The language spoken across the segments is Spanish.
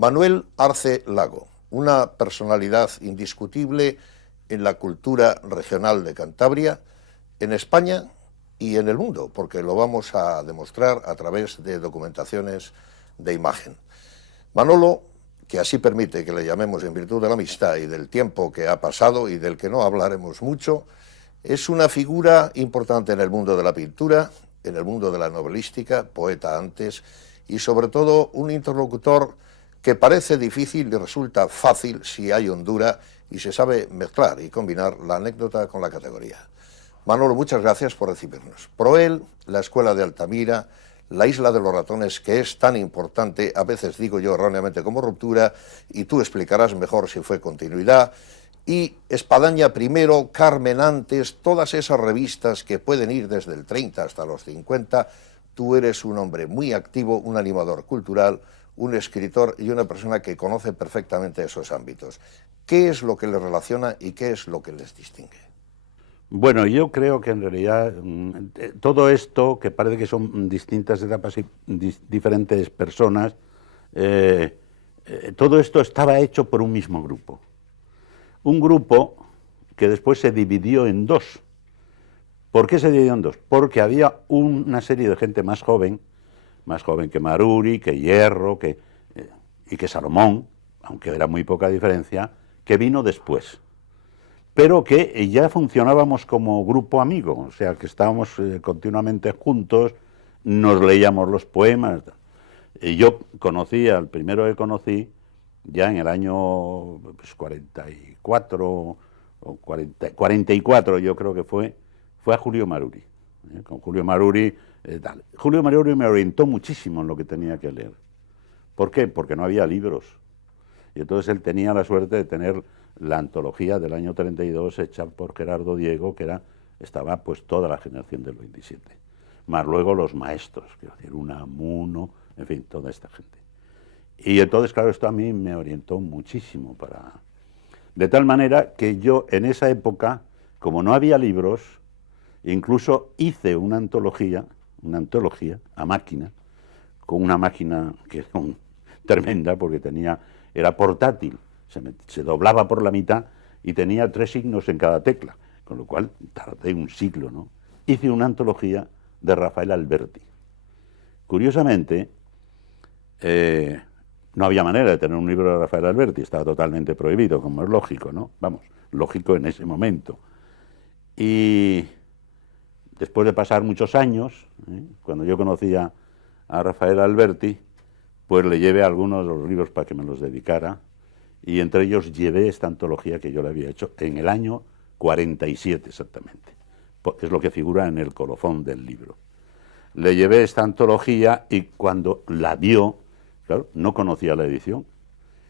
Manuel Arce Lago, una personalidad indiscutible en la cultura regional de Cantabria, en España y en el mundo, porque lo vamos a demostrar a través de documentaciones de imagen. Manolo, que así permite que le llamemos en virtud de la amistad y del tiempo que ha pasado y del que no hablaremos mucho, es una figura importante en el mundo de la pintura, en el mundo de la novelística, poeta antes, y sobre todo un interlocutor que parece difícil y resulta fácil si hay hondura y se sabe mezclar y combinar la anécdota con la categoría. Manolo, muchas gracias por recibirnos. Proel, la Escuela de Altamira, la Isla de los Ratones, que es tan importante, a veces digo yo erróneamente como ruptura, y tú explicarás mejor si fue continuidad, y Espadaña primero, Carmen antes, todas esas revistas que pueden ir desde el 30 hasta los 50, tú eres un hombre muy activo, un animador cultural, un escritor y una persona que conoce perfectamente esos ámbitos. ¿Qué es lo que les relaciona y qué es lo que les distingue? Bueno, yo creo que en realidad todo esto, que parece que son distintas etapas y diferentes personas, todo esto estaba hecho por un mismo grupo. Un grupo que después se dividió en dos. ¿Por qué se dividió en dos? Porque había una serie de gente más joven que Maruri, que Hierro, y que Salomón, aunque era muy poca diferencia, que vino después. Pero que ya funcionábamos como grupo amigo, o sea, que estábamos continuamente juntos, nos leíamos los poemas. Y yo conocí, al primero que conocí, ya en el año 44 o 44 yo creo que fue a Julio Maruri. Con Julio Maruri, tal. Julio Maruri me orientó muchísimo en lo que tenía que leer. ¿Por qué? Porque no había libros. Y entonces él tenía la suerte de tener la antología del año 32 hecha por Gerardo Diego, estaba pues toda la generación del 27. Más luego los maestros, quiero decir, Unamuno, en fin, toda esta gente. Y entonces, claro, esto a mí me orientó muchísimo de tal manera que yo en esa época, como no había libros, incluso hice una antología a máquina, con una máquina que era tremenda porque era portátil, se doblaba por la mitad y tenía 3 signos en cada tecla, con lo cual tardé un siglo, ¿no? Hice una antología de Rafael Alberti. Curiosamente, no había manera de tener un libro de Rafael Alberti, estaba totalmente prohibido, como es lógico, ¿no? Vamos, lógico en ese momento. Y después de pasar muchos años, cuando yo conocía a Rafael Alberti, pues le llevé algunos de los libros para que me los dedicara, y entre ellos llevé esta antología que yo le había hecho en el año 47 exactamente. Es lo que figura en el colofón del libro. Le llevé esta antología y cuando la vio, claro, no conocía la edición,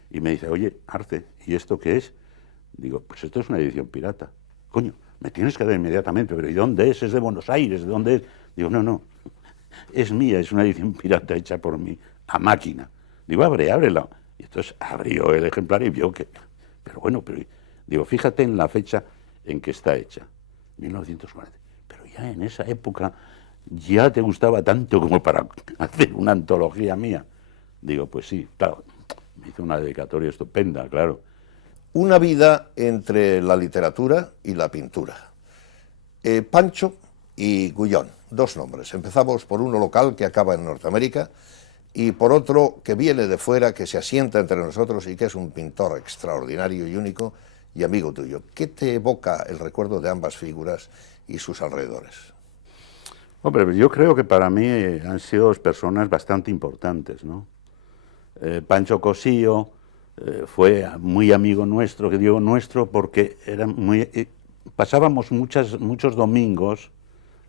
y me dice, oye, Arce, ¿y esto qué es? Digo, pues esto es una edición pirata. Coño, me tienes que dar inmediatamente, pero ¿y dónde es? ¿Es de Buenos Aires? ¿De dónde es? Digo, no, es mía, es una edición pirata hecha por mí, a máquina. Digo, ábrela. Y entonces abrió el ejemplar y vio que... digo, fíjate en la fecha en que está hecha, 1940. Pero ya en esa época ya te gustaba tanto como para hacer una antología mía. Digo, pues sí, claro, me hizo una dedicatoria estupenda, claro. Una vida entre la literatura y la pintura. Pancho y Gullón, 2 nombres. Empezamos por uno local que acaba en Norteamérica y por otro que viene de fuera, que se asienta entre nosotros y que es un pintor extraordinario y único y amigo tuyo. ¿Qué te evoca el recuerdo de ambas figuras y sus alrededores? Hombre, yo creo que para mí han sido 2 personas bastante importantes, ¿no? Pancho Cosío fue muy amigo nuestro, que digo nuestro porque era muy, pasábamos muchos domingos,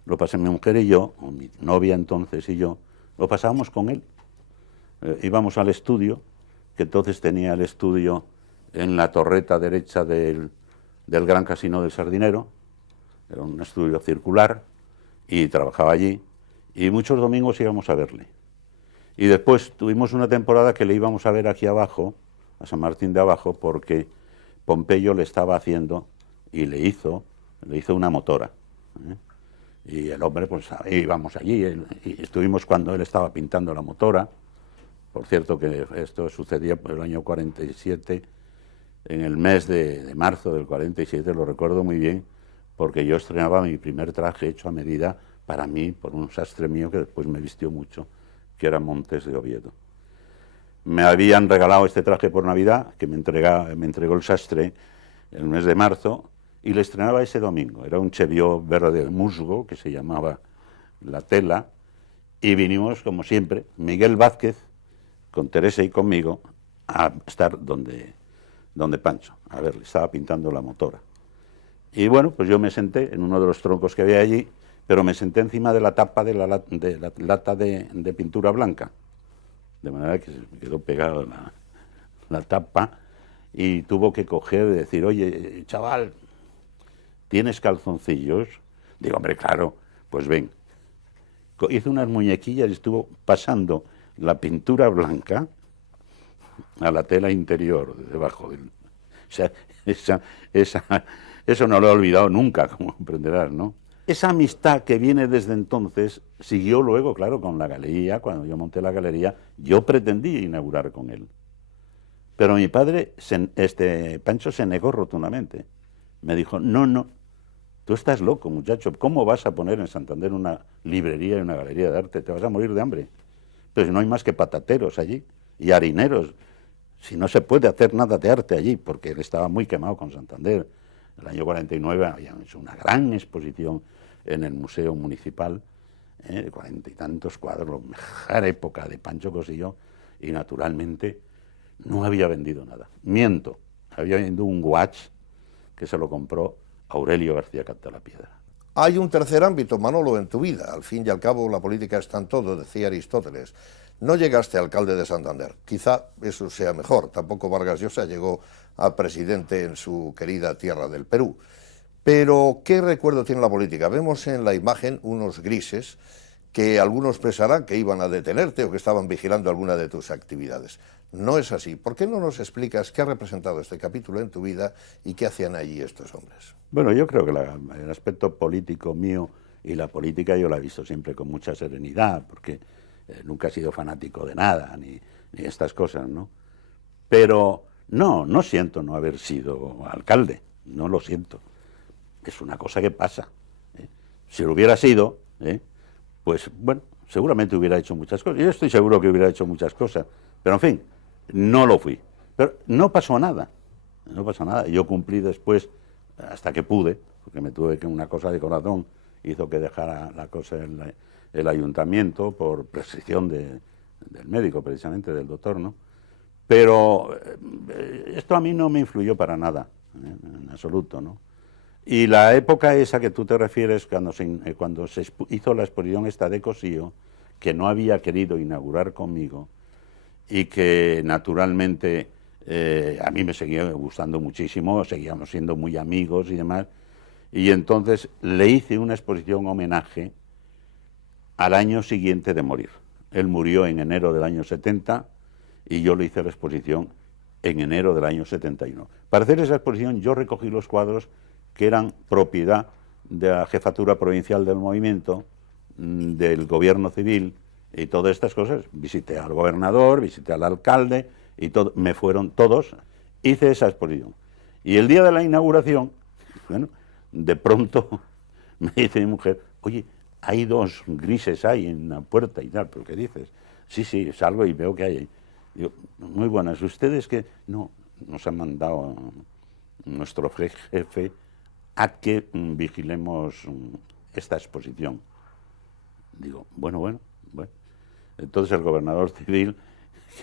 lo pasé mi mujer y yo, o mi novia entonces y yo, lo pasábamos con él. Íbamos al estudio, que entonces tenía el estudio en la torreta derecha del Gran Casino del Sardinero, era un estudio circular, y trabajaba allí, y muchos domingos íbamos a verle. Y después tuvimos una temporada que le íbamos a ver aquí abajo, a San Martín de Abajo, porque Pompeyo le estaba haciendo, y le hizo una motora. Y el hombre, pues íbamos allí, y estuvimos cuando él estaba pintando la motora, Por cierto que esto sucedía por el año 47, en el mes de marzo del 47, lo recuerdo muy bien, porque yo estrenaba mi primer traje hecho a medida para mí, por un sastre mío que después me vistió mucho, que era Montes de Oviedo. Me habían regalado este traje por Navidad, que me entregó el sastre el mes de marzo, y le estrenaba ese domingo. Era un cheviot verde musgo, que se llamaba la tela, y vinimos, como siempre, Miguel Vázquez, con Teresa y conmigo, a estar donde Pancho. A ver, le estaba pintando la motora. Y bueno, pues yo me senté en uno de los troncos que había allí, pero me senté encima de la tapa de la lata de pintura blanca, de manera que se me quedó pegada la tapa, y tuvo que coger y decir, oye, chaval, ¿tienes calzoncillos? Digo, hombre, claro, pues ven. Hizo unas muñequillas y estuvo pasando la pintura blanca a la tela interior, debajo del... O sea, eso no lo he olvidado nunca, como comprenderás, ¿no? Esa amistad que viene desde entonces siguió luego, claro, con la galería. Cuando yo monté la galería, yo pretendí inaugurar con él. Pero mi padre, Pancho, se negó rotundamente. Me dijo, no, tú estás loco, muchacho, ¿cómo vas a poner en Santander una librería y una galería de arte? Te vas a morir de hambre. Pero si no hay más que patateros allí y harineros, si no se puede hacer nada de arte allí, porque él estaba muy quemado con Santander. En el año 49 habían hecho una gran exposición en el Museo Municipal, de 40 y tantos cuadros, mejor época de Pancho Cosillo, y naturalmente no había vendido nada. Miento, había vendido un watch que se lo compró Aurelio García Cantalapiedra. Hay un tercer ámbito, Manolo, en tu vida. Al fin y al cabo, la política está en todo, decía Aristóteles. No llegaste a alcalde de Santander. Quizá eso sea mejor. Tampoco Vargas Llosa llegó a presidente en su querida tierra del Perú. Pero, ¿qué recuerdo tiene la política? Vemos en la imagen unos grises que algunos pensarán que iban a detenerte o que estaban vigilando alguna de tus actividades. No es así. ¿Por qué no nos explicas qué ha representado este capítulo en tu vida y qué hacían allí estos hombres? Bueno, yo creo que el aspecto político mío y la política yo la he visto siempre con mucha serenidad, porque nunca he sido fanático de nada, ni estas cosas, ¿no? Pero no siento no haber sido alcalde, no lo siento. Es una cosa que pasa. Si lo hubiera sido, pues bueno, seguramente hubiera hecho muchas cosas. Yo estoy seguro que hubiera hecho muchas cosas, pero en fin, no lo fui. Pero no pasó nada, no pasó nada. Yo cumplí después, hasta que pude, porque me tuve que una cosa de corazón, hizo que dejara la cosa el ayuntamiento por prescripción del médico, precisamente, del doctor, ¿no? Pero esto a mí no me influyó para nada, en absoluto, ¿no? Y la época esa que tú te refieres, cuando se hizo la exposición esta de Cosillo, que no había querido inaugurar conmigo, y que naturalmente a mí me seguía gustando muchísimo, seguíamos siendo muy amigos y demás, y entonces le hice una exposición homenaje al año siguiente de morir. Él murió en enero del año 70 y yo le hice la exposición en enero del año 71. Para hacer esa exposición yo recogí los cuadros que eran propiedad de la Jefatura Provincial del Movimiento, del Gobierno Civil y todas estas cosas. Visité al gobernador, visité al alcalde y me fueron todos, hice esa exposición. Y el día de la inauguración, bueno, de pronto me dice mi mujer, oye, hay dos grises ahí en la puerta y tal, ¿pero qué dices? Sí, salgo y veo que hay ahí. Digo, muy buenas, ¿ustedes qué? No, nos han mandado nuestro jefe a que vigilemos esta exposición. Digo, bueno. Entonces el gobernador civil,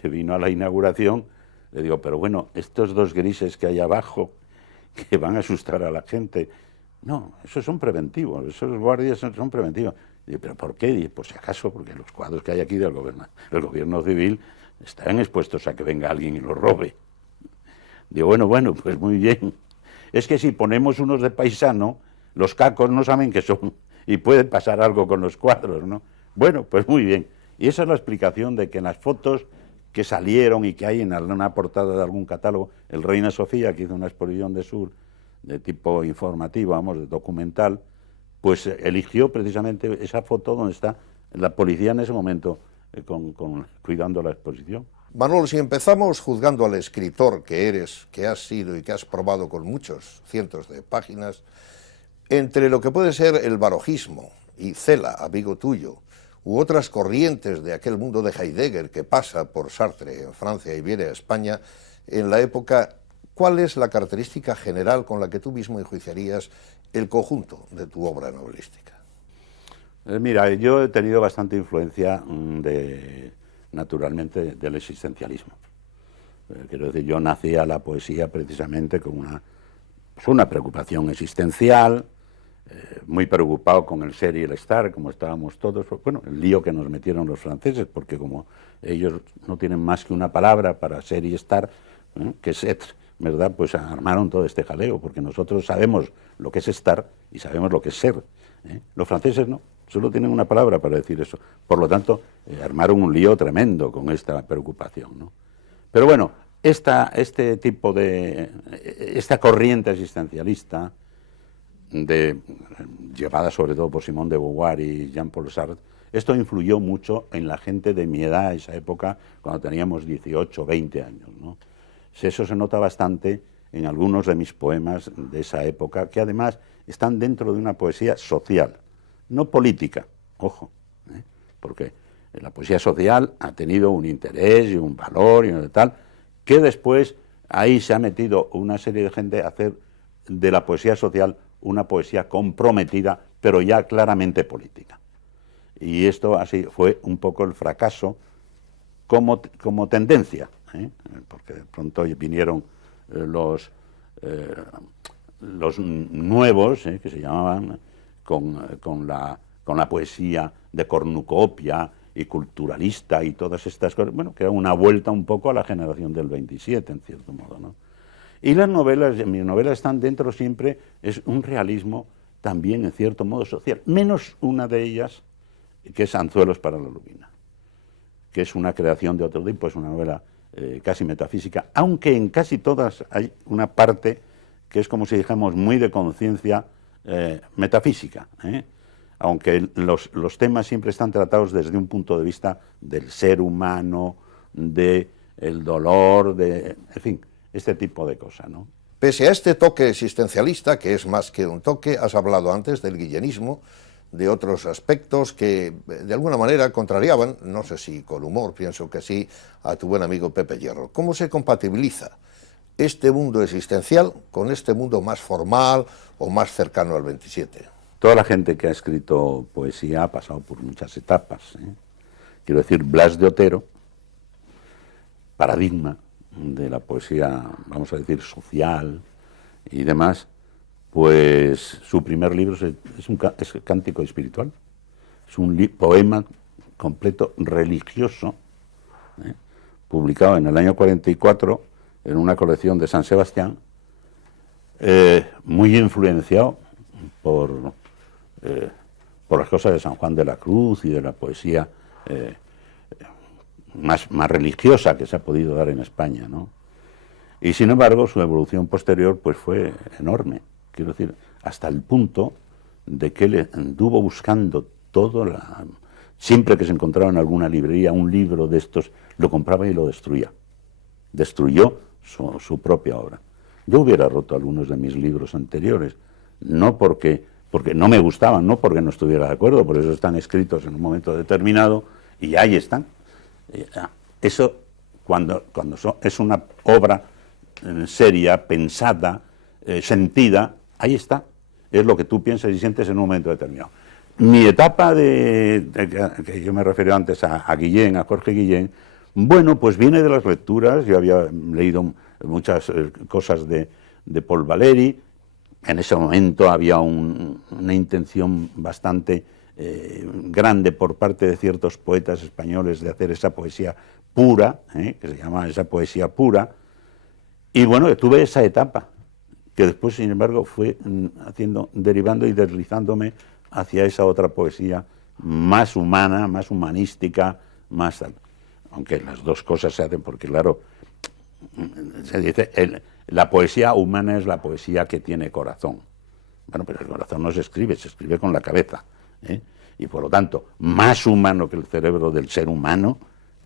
que vino a la inauguración, le digo, pero bueno, estos dos grises que hay abajo, que van a asustar a la gente, no, esos son preventivos, esos guardias son preventivos. Digo, ¿pero por qué? Digo, por si acaso, porque los cuadros que hay aquí del gobierno civil están expuestos a que venga alguien y los robe. Digo, bueno, pues muy bien. Es que si ponemos unos de paisano, los cacos no saben qué son y puede pasar algo con los cuadros, ¿no? Bueno, pues muy bien. Y esa es la explicación de que en las fotos que salieron y que hay en una portada de algún catálogo, el Reina Sofía, que hizo una exposición de Sur, de tipo informativo, vamos, de documental, pues eligió precisamente esa foto donde está la policía en ese momento cuidando la exposición. Manolo, si empezamos juzgando al escritor que eres, que has sido y que has probado con muchos cientos de páginas, entre lo que puede ser el barojismo y Cela, amigo tuyo, u otras corrientes de aquel mundo de Heidegger que pasa por Sartre en Francia y viene a España en la época, ¿cuál es la característica general con la que tú mismo enjuiciarías el conjunto de tu obra novelística? Mira, yo he tenido bastante influencia naturalmente del existencialismo. Quiero decir, yo nací a la poesía precisamente con una preocupación existencial, muy preocupado con el ser y el estar, como estábamos todos. Bueno, el lío que nos metieron los franceses, porque como ellos no tienen más que una palabra para ser y estar, que es être, ¿verdad? Pues armaron todo este jaleo, porque nosotros sabemos lo que es estar y sabemos lo que es ser. Los franceses no, solo tienen una palabra para decir eso. Por lo tanto, armaron un lío tremendo con esta preocupación, ¿no? Pero bueno, esta corriente existencialista, llevada sobre todo por Simone de Beauvoir y Jean-Paul Sartre, esto influyó mucho en la gente de mi edad, esa época, cuando teníamos 18 o 20 años, ¿no? Eso se nota bastante en algunos de mis poemas de esa época, que además están dentro de una poesía social, no política, ojo, porque la poesía social ha tenido un interés y un valor y tal, que después ahí se ha metido una serie de gente a hacer de la poesía social una poesía comprometida, pero ya claramente política. Y esto así fue un poco el fracaso como tendencia, porque de pronto vinieron los nuevos, que se llamaban, con la poesía de cornucopia y culturalista y todas estas cosas, bueno, que era una vuelta un poco a la generación del 27, en cierto modo, ¿no? Y las novelas, mis novelas están dentro siempre, es un realismo también en cierto modo social, menos una de ellas, que es Anzuelos para la lubina, que es una creación de otro tipo, es una novela casi metafísica, aunque en casi todas hay una parte que es como si dijéramos muy de conciencia metafísica, aunque los temas siempre están tratados desde un punto de vista del ser humano, del dolor, en fin, este tipo de cosas, ¿no? Pese a este toque existencialista, que es más que un toque, has hablado antes del guillenismo, de otros aspectos que de alguna manera contrariaban, no sé si con humor, pienso que sí, a tu buen amigo Pepe Hierro. ¿Cómo se compatibiliza este mundo existencial con este mundo más formal o más cercano al 27? Toda la gente que ha escrito poesía ha pasado por muchas etapas, Quiero decir, Blas de Otero, paradigma de la poesía, vamos a decir, social y demás, pues su primer libro es Cántico Espiritual, es un poema completo religioso, publicado en el año 44 en una colección de San Sebastián, muy influenciado por las cosas de San Juan de la Cruz y de la poesía más religiosa que se ha podido dar en España, ¿no? Y sin embargo su evolución posterior pues fue enorme, quiero decir, hasta el punto de que él anduvo buscando siempre que se encontraba en alguna librería un libro de estos, lo compraba y lo destruía. Destruyó su propia obra. Yo hubiera roto algunos de mis libros anteriores, no porque no me gustaban, no porque no estuviera de acuerdo, por eso están escritos en un momento determinado y ahí están. Eso, cuando es una obra seria, pensada, sentida, ahí está. Es lo que tú piensas y sientes en un momento determinado. Mi etapa que yo me refería antes a Guillén, a Jorge Guillén, bueno, pues viene de las lecturas. Yo había leído muchas cosas de Paul Valéry. En ese momento había una intención bastante grande por parte de ciertos poetas españoles de hacer esa poesía pura, que se llama esa poesía pura. Y bueno, tuve esa etapa, que después, sin embargo, fue derivando y deslizándome hacia esa otra poesía más humana, más humanística, más tal. Aunque las dos cosas se hacen, porque claro, se dice, la poesía humana es la poesía que tiene corazón. Bueno, pero el corazón no se escribe con la cabeza, y por lo tanto, más humano que el cerebro del ser humano,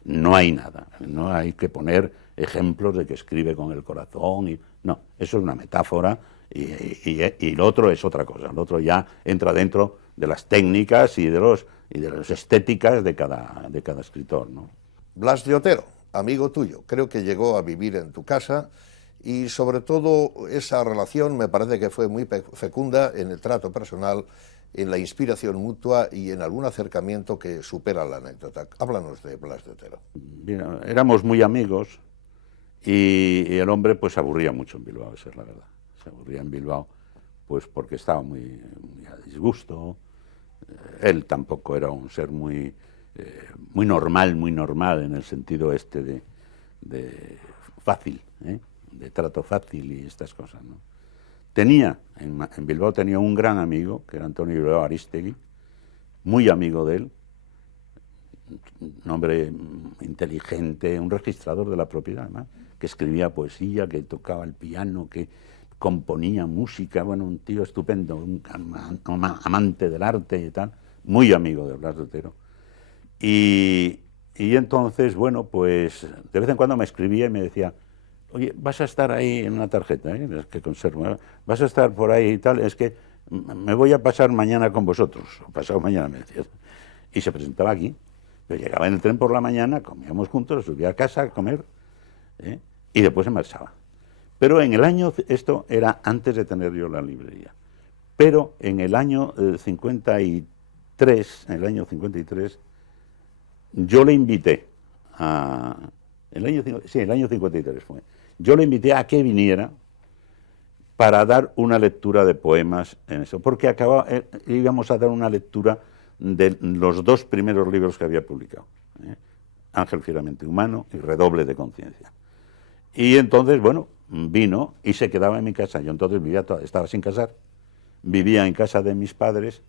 no hay nada. No hay que poner ejemplos de que escribe con el corazón. No, eso es una metáfora y lo otro es otra cosa. Lo otro ya entra dentro de las técnicas y de las estéticas de cada escritor, ¿no? Blas de Otero, amigo tuyo, creo que llegó a vivir en tu casa y sobre todo esa relación me parece que fue muy fecunda en el trato personal, en la inspiración mutua y en algún acercamiento que supera la anécdota. Háblanos de Blas de Otero. Mira, éramos muy amigos y el hombre pues se aburría mucho en Bilbao, esa es la verdad. Se aburría en Bilbao pues porque estaba muy a disgusto. Él tampoco era un ser muy normal en el sentido este de fácil, de trato fácil y estas cosas, ¿no? En Bilbao tenía un gran amigo, que era Antonio Bilbao Aristegui, muy amigo de él, un hombre inteligente, un registrador de la propiedad, ¿no? Que escribía poesía, que tocaba el piano, que componía música, bueno, un tío estupendo, un amante del arte y tal, muy amigo de Blas de Otero. Y entonces, bueno, pues de vez en cuando me escribía y me decía, oye, vas a estar ahí en una tarjeta, que conservo, vas a estar por ahí y tal, es que me voy a pasar mañana con vosotros, o pasado mañana, me decía. Y se presentaba aquí. Yo llegaba en el tren por la mañana, comíamos juntos, subía a casa a comer, y después se marchaba. Pero en el año, esto era antes de tener yo la librería, pero en el año 53, yo le invité a... el año 53 fue. Yo le invité a que viniera para dar una lectura de poemas en eso, porque íbamos a dar una lectura de los dos primeros libros que había publicado, Ángel fieramente humano y Redoble de conciencia. Y entonces, bueno, vino y se quedaba en mi casa. Yo entonces estaba sin casar, vivía en casa de mis padres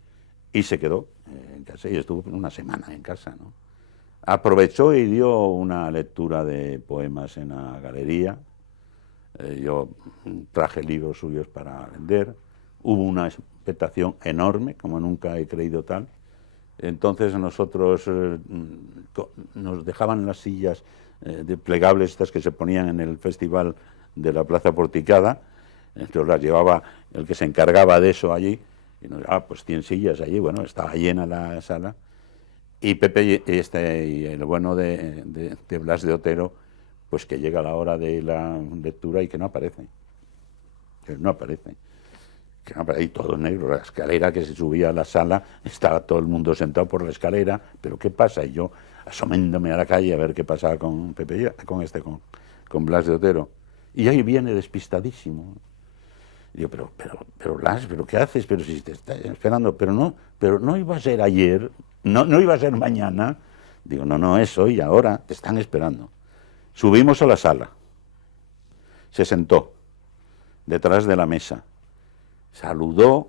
y se quedó en casa y estuvo una semana en casa, ¿no? Aprovechó y dio una lectura de poemas en la galería. Yo traje libros suyos para vender. Hubo una expectación enorme, como nunca he creído tal. Entonces nosotros nos dejaban las sillas de plegables, estas que se ponían en el festival de la Plaza Porticada. Entonces las llevaba el que se encargaba de eso allí. Y nos pues 100 sillas allí. Bueno, estaba llena la sala. Y Pepe y el bueno de Blas de Otero, pues que llega la hora de la lectura y que no aparece. Que no aparece. Y todo negro, la escalera que se subía a la sala, estaba todo el mundo sentado por la escalera, pero ¿qué pasa? Y yo asomándome a la calle a ver qué pasaba con Pepe, con Blas de Otero. Y ahí viene despistadísimo. Y yo, pero Blas, ¿pero qué haces? Pero si te está esperando, pero no iba a ser ayer, no iba a ser mañana. Digo, no, es hoy, ahora, te están esperando. Subimos a la sala, se sentó detrás de la mesa, saludó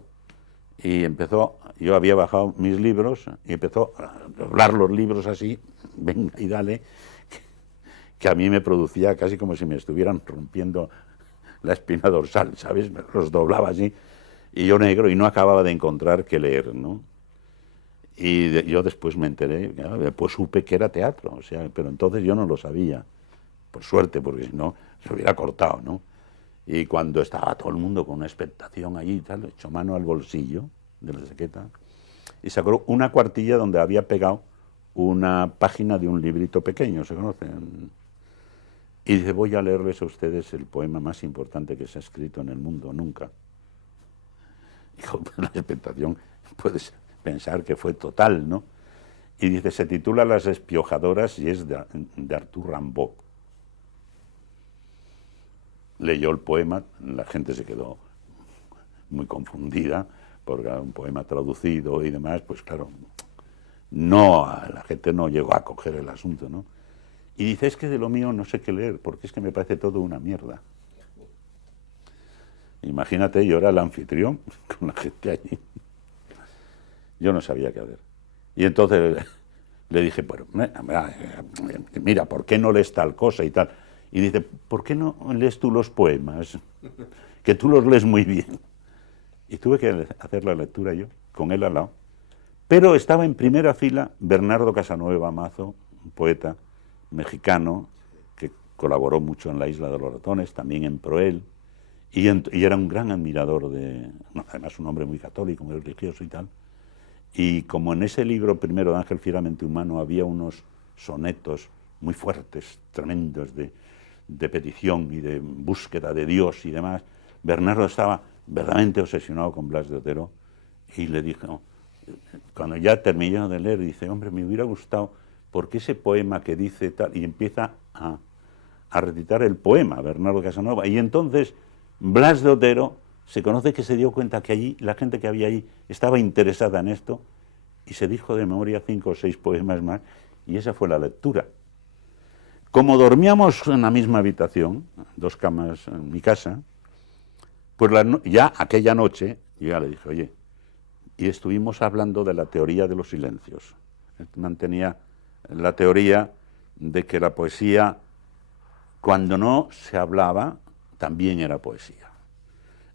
y empezó, yo había bajado mis libros y empezó a doblar los libros así, venga y dale, que a mí me producía casi como si me estuvieran rompiendo la espina dorsal, ¿sabes? Me los doblaba así, y yo negro, y no acababa de encontrar qué leer, ¿no? Y yo después me enteré, pues supe que era teatro, o sea, pero entonces yo no lo sabía, por suerte, porque si no, se hubiera cortado, ¿no? Y cuando estaba todo el mundo con una expectación allí y tal, echó mano al bolsillo de la chaqueta y sacó una cuartilla donde había pegado una página de un librito pequeño, ¿se conocen? Y dice, voy a leerles a ustedes el poema más importante que se ha escrito en el mundo, nunca. Dijo, la expectación, puedes pensar que fue total, ¿no? Y dice, se titula Las espiojadoras y es de Arthur Rimbaud. Leyó el poema, la gente se quedó muy confundida, porque era un poema traducido y demás, pues claro, la gente no llegó a coger el asunto, ¿no? Y dice, es que de lo mío no sé qué leer, porque es que me parece todo una mierda. Imagínate, yo era el anfitrión con la gente allí. Yo no sabía qué hacer. Y entonces le dije, bueno, mira, ¿por qué no lees tal cosa y tal? Y dice, ¿por qué no lees tú los poemas? Que tú los lees muy bien. Y tuve que hacer la lectura yo, con él al lado, Pero estaba en primera fila Bernardo Casanueva Mazo, un poeta mexicano que colaboró mucho en La Isla de los Ratones, también en Proel, y era un gran admirador de, no, además un hombre muy católico, muy religioso y tal. Y como en ese libro primero de Ángel Fieramente Humano había unos sonetos muy fuertes, tremendos, de petición y de búsqueda de Dios y demás, Bernardo estaba verdaderamente obsesionado con Blas de Otero y le dijo, cuando ya terminó de leer, dice, hombre, me hubiera gustado, porque ese poema que dice tal, y empieza a recitar el poema, Bernardo Casanova, y entonces Blas de Otero se conoce que se dio cuenta que allí, la gente que había allí estaba interesada en esto, y se dijo de memoria 5 o 6 poemas más, y esa fue la lectura. Como dormíamos en la misma habitación, 2 camas en mi casa, pues ya aquella noche, yo ya le dije, oye, y estuvimos hablando de la teoría de los silencios. Mantenía la teoría de que la poesía, cuando no se hablaba, también era poesía.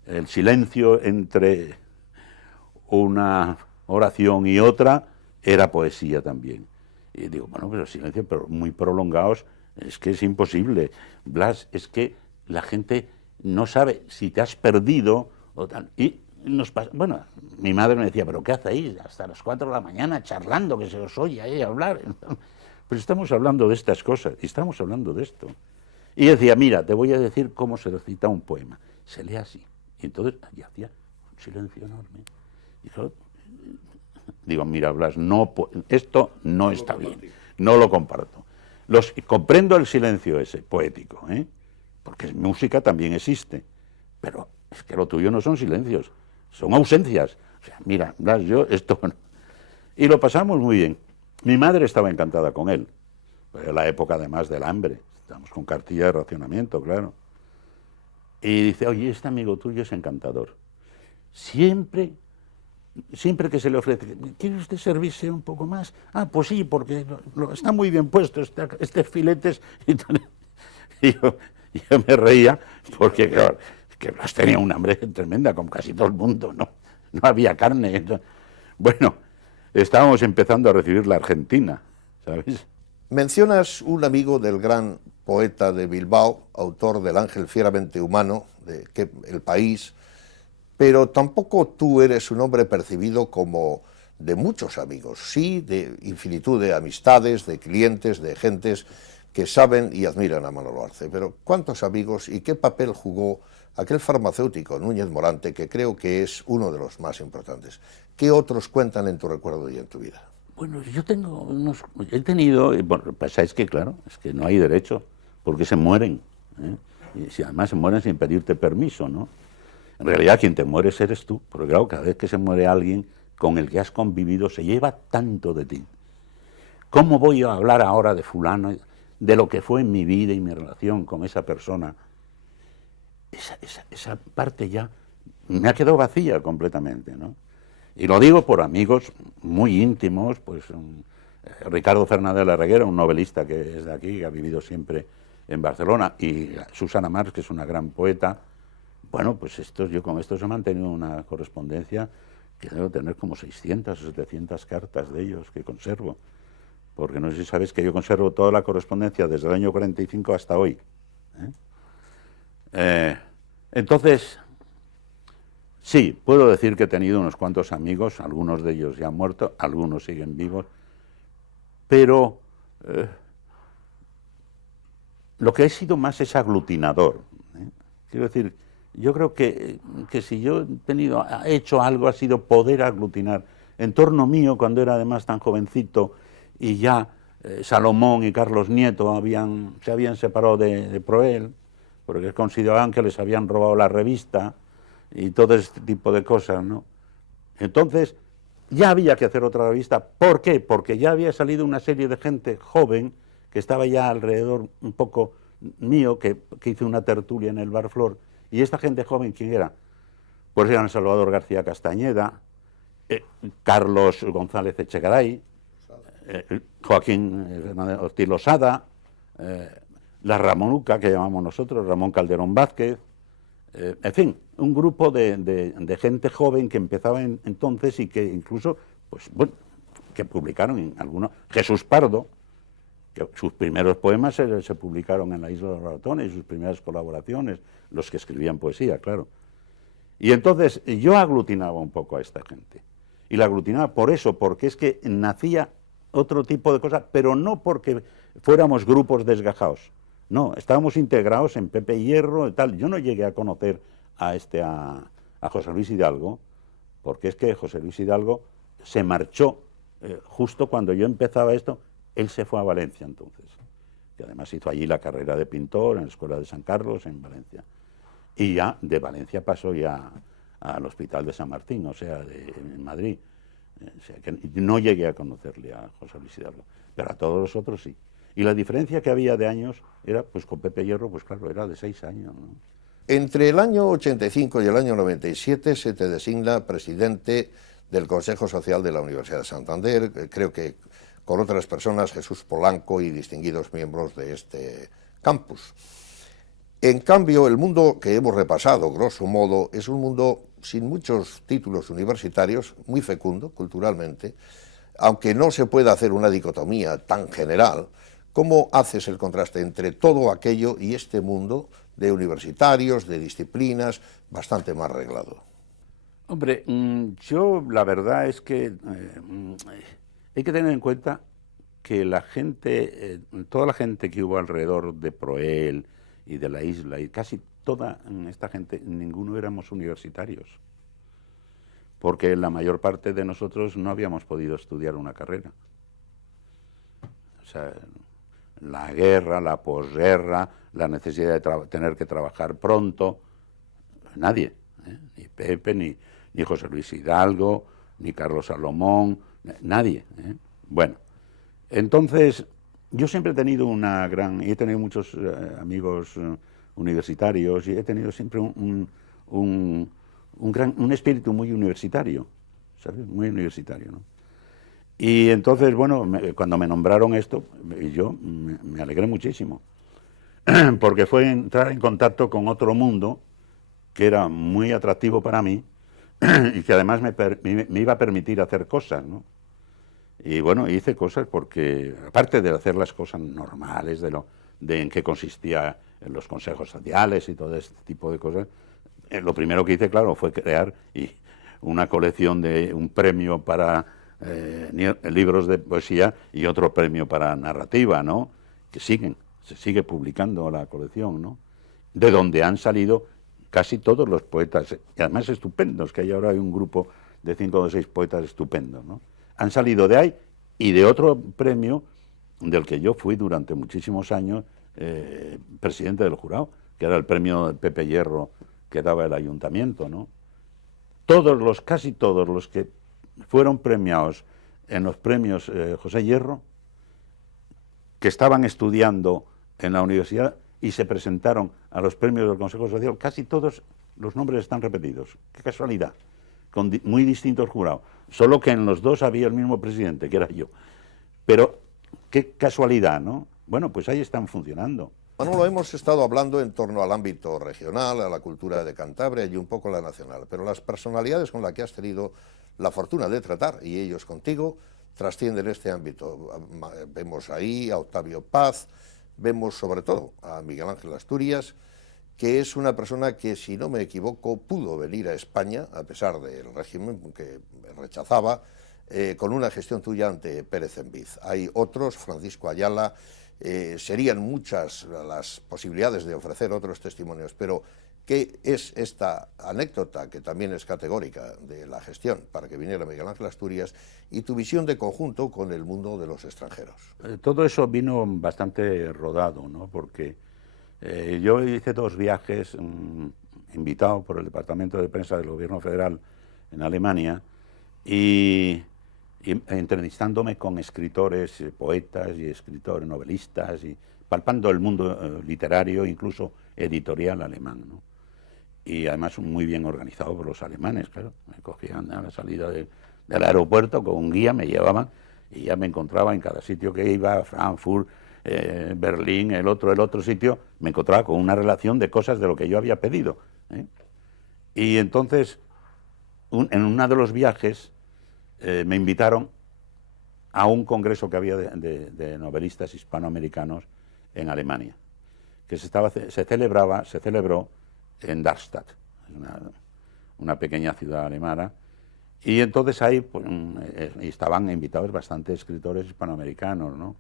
El silencio entre una oración y otra era poesía también. Y digo, bueno, pero silencios pero muy prolongados, es que es imposible. Blas, es que la gente no sabe si te has perdido o tal. Y bueno, mi madre me decía, pero ¿qué hacéis hasta las 4 de la mañana charlando, que se os oye ahí hablar? Pues estamos hablando de estas cosas, y estamos hablando de esto. Y decía, mira, te voy a decir cómo se recita un poema. Se lee así. Y entonces, y hacía un silencio enorme. Digo, mira, Blas, no, esto no está bien, no lo comparto. Comprendo el silencio ese, poético, porque música también existe, pero es que lo tuyo no son silencios, son ausencias. O sea, mira, Blas, yo esto... Y lo pasamos muy bien. Mi madre estaba encantada con él, pues la época además del hambre, estábamos con cartilla de racionamiento, claro. Y dice, oye, este amigo tuyo es encantador. Siempre que se le ofrece, ¿quiere usted servirse un poco más? Ah, pues sí, porque está muy bien puesto, este filetes. Y yo me reía, porque claro, que Blas tenía un hambre tremenda, como casi todo el mundo, no había carne. Bueno, estábamos empezando a recibir la Argentina, ¿sabes? Mencionas un amigo del gran poeta de Bilbao, autor del Ángel Fieramente Humano, de El País, pero tampoco tú eres un hombre percibido como de muchos amigos, sí, de infinitud de amistades, de clientes, de gentes que saben y admiran a Manolo Arce. Pero ¿cuántos amigos y qué papel jugó aquel farmacéutico, Núñez Morante, que creo que es uno de los más importantes? ¿Qué otros cuentan en tu recuerdo y en tu vida? Bueno, he tenido, bueno, pasa es que claro, es que no hay derecho, porque se mueren, y si además se mueren sin pedirte permiso, ¿no? En realidad quien te mueres eres tú, porque claro, cada vez que se muere alguien con el que has convivido se lleva tanto de ti. ¿Cómo voy a hablar ahora de fulano, de lo que fue en mi vida y mi relación con esa persona? Esa parte ya me ha quedado vacía completamente, ¿no? Y lo digo por amigos muy íntimos, pues Ricardo Fernández Larreguera, un novelista que es de aquí, que ha vivido siempre en Barcelona, y Susana Marx, que es una gran poeta. Bueno, pues yo con estos he mantenido una correspondencia que debo tener como 600 o 700 cartas de ellos que conservo, porque no sé si sabes que yo conservo toda la correspondencia desde el año 45 hasta hoy. Entonces, sí, puedo decir que he tenido unos cuantos amigos, algunos de ellos ya han muerto, algunos siguen vivos, pero lo que he sido más es aglutinador. Quiero decir, yo creo que si yo he hecho algo ha sido poder aglutinar. En torno mío, cuando era además tan jovencito, y ya Salomón y Carlos Nieto se habían separado de Proel, porque consideraban que les habían robado la revista, y todo este tipo de cosas, ¿no? Entonces, ya había que hacer otra revista. ¿Por qué? Porque ya había salido una serie de gente joven que estaba ya alrededor un poco mío, que hice una tertulia en el Bar Flor. ¿Y esta gente joven quién era? Pues eran Salvador García Castañeda, Carlos González Echegaray, Joaquín Fernández Ortiz Losada, la Ramonuca, que llamamos nosotros, Ramón Calderón Vázquez, en fin, un grupo de gente joven que empezaba entonces y que incluso pues bueno, que publicaron en algunos. Jesús Pardo, que sus primeros poemas se publicaron en la Isla de los Ratones, sus primeras colaboraciones, los que escribían poesía, claro. Y entonces yo aglutinaba un poco a esta gente. Y la aglutinaba por eso, porque es que nacía otro tipo de cosas, pero no porque fuéramos grupos desgajados. No, estábamos integrados en Pepe Hierro y tal. Yo no llegué a conocer a José Luis Hidalgo, porque es que José Luis Hidalgo se marchó justo cuando yo empezaba esto. Él se fue a Valencia entonces, que además hizo allí la carrera de pintor en la Escuela de San Carlos en Valencia. Y ya de Valencia pasó ya al Hospital de San Martín, o sea, en Madrid. O sea, que no llegué a conocerle a José Luis Hidalgo, pero a todos los otros sí. Y la diferencia que había de años era, pues con Pepe Hierro, pues claro, era de 6 años, ¿no? Entre el año 85 y el año 97 se te designa presidente del Consejo Social de la Universidad de Santander, creo que con otras personas, Jesús Polanco y distinguidos miembros de este campus. En cambio, el mundo que hemos repasado, grosso modo, es un mundo sin muchos títulos universitarios, muy fecundo culturalmente, aunque no se pueda hacer una dicotomía tan general. ¿Cómo haces el contraste entre todo aquello y este mundo de universitarios, de disciplinas, bastante más reglado? Hombre, yo la verdad es que hay que tener en cuenta que la gente, toda la gente que hubo alrededor de Proel y de la isla, y casi toda esta gente, ninguno éramos universitarios, porque la mayor parte de nosotros no habíamos podido estudiar una carrera. O sea, la guerra, la posguerra, la necesidad de tener que trabajar pronto, nadie, ni Pepe, ni José Luis Hidalgo, ni Carlos Salomón, nadie. Bueno, entonces yo siempre he tenido he tenido muchos amigos universitarios y he tenido siempre un espíritu muy universitario, ¿sabes? Muy universitario, ¿no? Y entonces, bueno, cuando me nombraron esto, yo me alegré muchísimo, porque fue entrar en contacto con otro mundo que era muy atractivo para mí y que además me iba a permitir hacer cosas, ¿no? Y bueno, hice cosas porque, aparte de hacer las cosas normales, de en qué consistía en los consejos sociales y todo este tipo de cosas, lo primero que hice, claro, fue crear una colección de un premio para libros de poesía y otro premio para narrativa, ¿no? Que se sigue publicando la colección, ¿no? De donde han salido casi todos los poetas, y además estupendos, que ahora hay un grupo de 5 o 6 poetas estupendos, ¿no? Han salido de ahí y de otro premio del que yo fui durante muchísimos años presidente del jurado, que era el premio Pepe Hierro que daba el ayuntamiento, ¿no? Casi todos los que fueron premiados en los premios José Hierro, que estaban estudiando en la universidad y se presentaron a los premios del Consejo Social, casi todos los nombres están repetidos. ¡Qué casualidad! Con muy distintos jurados. Solo que en los dos había el mismo presidente, que era yo. Pero qué casualidad, ¿no? Bueno, pues ahí están funcionando. Manolo, hemos estado hablando en torno al ámbito regional, a la cultura de Cantabria y un poco la nacional, pero las personalidades con las que has tenido la fortuna de tratar, y ellos contigo, trascienden este ámbito. Vemos ahí a Octavio Paz, vemos sobre todo a Miguel Ángel Asturias, que es una persona que, si no me equivoco, pudo venir a España, a pesar del régimen que rechazaba, con una gestión tuya ante Pérez Enviz. Hay otros, Francisco Ayala, serían muchas las posibilidades de ofrecer otros testimonios, pero ¿qué es esta anécdota, que también es categórica, de la gestión para que viniera Miguel Ángel Asturias y tu visión de conjunto con el mundo de los extranjeros? Todo eso vino bastante rodado, ¿no? Porque yo hice 2 viajes invitado por el Departamento de Prensa del Gobierno Federal en Alemania y entrevistándome con escritores, poetas y escritores, novelistas, y palpando el mundo literario, incluso editorial alemán, ¿no? Y además muy bien organizado por los alemanes, claro. Me cogían a la salida del aeropuerto con un guía, me llevaban y ya me encontraba en cada sitio que iba, Frankfurt, Berlín, el otro sitio, me encontraba con una relación de cosas de lo que yo había pedido, ¿eh? Y entonces, en uno de los viajes, me invitaron a un congreso que había de novelistas hispanoamericanos en Alemania, que se celebró en Darmstadt, una pequeña ciudad alemana, y entonces ahí pues, estaban invitados bastantes escritores hispanoamericanos, ¿no?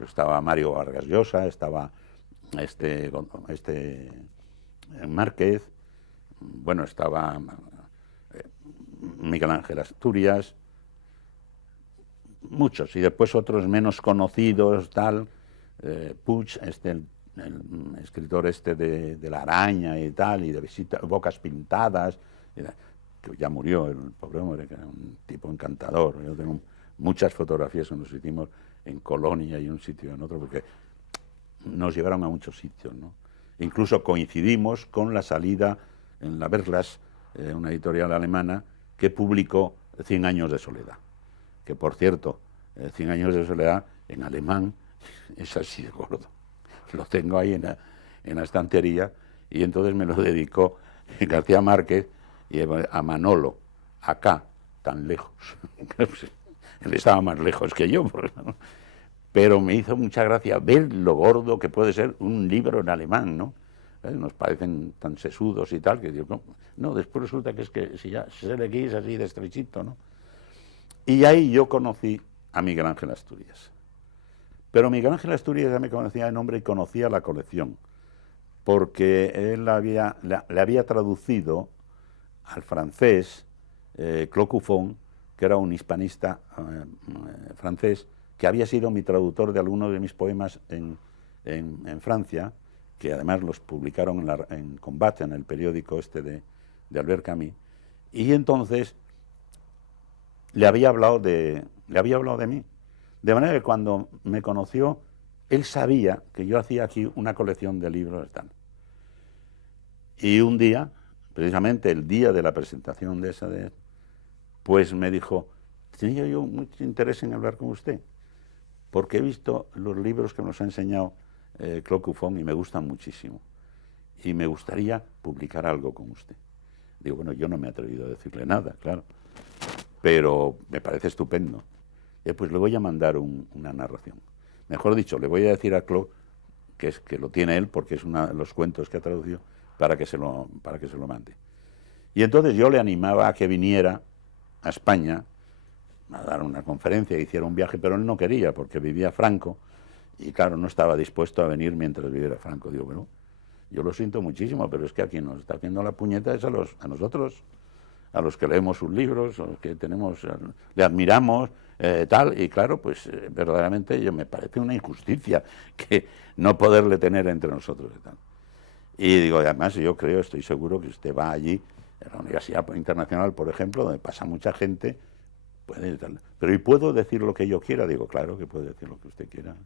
Estaba Mario Vargas Llosa, estaba Márquez, bueno, estaba Miguel Ángel Asturias, muchos, y después otros menos conocidos, tal, Puig, el escritor de La Araña y tal, y de Bocas Pintadas, que ya murió, el pobre hombre, que era un tipo encantador. Yo tengo muchas fotografías que nos hicimos en Colonia y un sitio en otro, porque nos llevaron a muchos sitios, ¿no? Incluso coincidimos con la salida en la Verlas, una editorial alemana, que publicó 100 años de soledad. Que, por cierto, 100 años de soledad, en alemán, es así de gordo. Lo tengo ahí en la estantería, y entonces me lo dedicó García Márquez y a Manolo, acá, tan lejos. Él estaba más lejos que yo, pero me hizo mucha gracia ver lo gordo que puede ser un libro en alemán, ¿no? Nos parecen tan sesudos y tal, que digo, no, después resulta que es que si ya se le quiere así de estrechito, ¿no? Y ahí yo conocí a Miguel Ángel Asturias. Pero Miguel Ángel Asturias ya me conocía de nombre y conocía la colección, porque él le había traducido al francés Claude Cuffon, que era un hispanista francés, que había sido mi traductor de algunos de mis poemas en Francia, que además los publicaron en Combate, en el periódico de Albert Camus, y entonces le había hablado de mí. De manera que cuando me conoció, él sabía que yo hacía aquí una colección de libros. Tal. Y un día, precisamente el día de la presentación de esa, pues me dijo, tenía yo mucho interés en hablar con usted, porque he visto los libros que nos ha enseñado Claude Cuffon y me gustan muchísimo. Y me gustaría publicar algo con usted. Digo, bueno, yo no me he atrevido a decirle nada, claro, pero me parece estupendo. Pues le voy a mandar una narración. Mejor dicho, le voy a decir a Claude que lo tiene él, porque es uno de los cuentos que ha traducido, para que se lo mande. Y entonces yo le animaba a que viniera a España a dar una conferencia, hiciera un viaje, pero él no quería, porque vivía Franco, y claro, no estaba dispuesto a venir mientras viviera Franco. Digo, bueno, yo lo siento muchísimo, pero es que a quien nos está haciendo la puñeta es a nosotros, a los que leemos sus libros, a los que le admiramos, tal, y claro, pues verdaderamente me parece una injusticia que no poderle tener entre nosotros y tal. Y digo, además yo estoy seguro que usted va allí, en la Universidad Internacional, por ejemplo, donde pasa mucha gente, puede tal. Pero ¿y puedo decir lo que yo quiera? Digo, claro que puede decir lo que usted quiera,